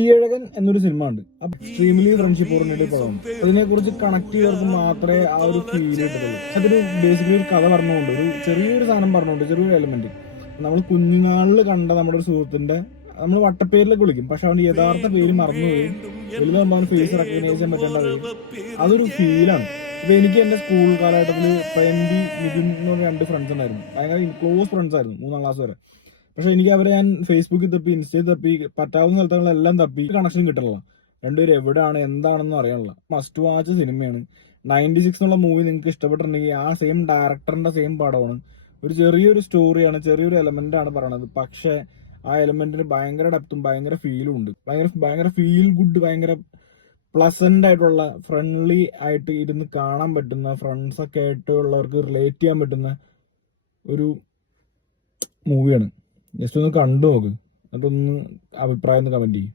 തീയഴകൻ എന്നൊരു സിനിമ ഉണ്ട്. Extremely friendship oriented പടമാണ്. അതിനെ കുറിച്ച് കണക്ട് ചെയ്തവർക്ക് മാത്രമേ ആ ഒരു ഫീൽ കിട്ടുള്ളൂ. അതൊരു ബേസിക്കലി ഒരു കഥ പറഞ്ഞുകൊണ്ട് ഒരു ചെറിയൊരു സാധനം പറഞ്ഞുകൊണ്ട് ചെറിയൊരു എലമെന്റ് നമ്മൾ കുഞ്ഞുനാളിൽ കണ്ട നമ്മുടെ ഒരു സുഹൃത്തിന്റെ നമ്മൾ വട്ടപ്പേരിലൊക്കെ വിളിക്കും, പക്ഷെ അവന്റെ യഥാർത്ഥ പേര് മറന്നുപോയി വലുതാകുമ്പോൾ അവന് ഫേസ് റെക്കഗ്നൈസ് ചെയ്യാൻ പറ്റേണ്ടത് അതൊരു ഫീലാണ്. ഇപ്പൊ എനിക്ക് എന്റെ സ്കൂൾ കാലഘട്ടത്തിൽ പ്രേംബി, നിതിൻ എന്ന് പറഞ്ഞ 2 ഫ്രണ്ട്സ് ഉണ്ടായിരുന്നു. ഭയങ്കര ക്ലോസ് ഫ്രണ്ട്സ് ആയിരുന്നു 3ാം ക്ലാസ് വരെ. പക്ഷെ എനിക്ക് അവരെ ഞാൻ ഫേസ്ബുക്കിൽ തപ്പി, ഇൻസ്റ്റയിൽ തപ്പി, പറ്റാവുന്ന സ്ഥലങ്ങളിലെല്ലാം തപ്പി കണക്ഷൻ കിട്ടണില്ല. രണ്ടുപേരും എവിടെയാണ് എന്താണെന്ന് അറിയാനുള്ള. മസ്റ്റ് വാച്ച് സിനിമയാണ്. 96 എന്നുള്ള മൂവി നിങ്ങൾക്ക് ഇഷ്ടപ്പെട്ടിട്ടുണ്ടെങ്കിൽ ആ സെയിം ഡയറക്ടറിന്റെ സെയിം പടമാണ്. ഒരു ചെറിയൊരു സ്റ്റോറിയാണ്, ചെറിയൊരു എലമെന്റ് ആണ് പറയണത്. പക്ഷെ ആ എലമെന്റിന് ഭയങ്കര ഡെപ്തും ഭയങ്കര ഫീലും ഉണ്ട്. ഭയങ്കര ഫീൽ ഗുഡ്, ഭയങ്കര പ്ലസന്റ് ആയിട്ടുള്ള, ഫ്രണ്ട്ലി ആയിട്ട് ഇരുന്ന് കാണാൻ പറ്റുന്ന, ഫ്രണ്ട്സ് ഒക്കെ ആയിട്ടുള്ളവർക്ക് റിലേറ്റ് ചെയ്യാൻ പറ്റുന്ന ഒരു മൂവിയാണ്. ജസ്റ്റ് ഒന്ന് കണ്ടു നോക്ക്, എന്നിട്ടൊന്ന് അഭിപ്രായം കമന്റ് ചെയ്യും.